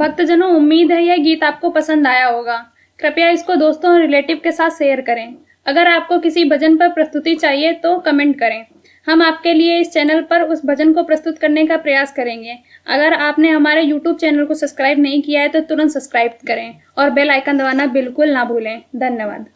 भक्तजनों, उम्मीद है यह गीत आपको पसंद आया होगा। कृपया इसको दोस्तों और रिलेटिव के साथ शेयर करें। अगर आपको किसी भजन पर प्रस्तुति चाहिए तो कमेंट करें। हम आपके लिए इस चैनल पर उस भजन को प्रस्तुत करने का प्रयास करेंगे। अगर आपने हमारे YouTube चैनल को सब्सक्राइब नहीं किया है तो तुरंत सब्सक्राइब करें और बेल आइकन दबाना बिल्कुल ना भूलें। धन्यवाद।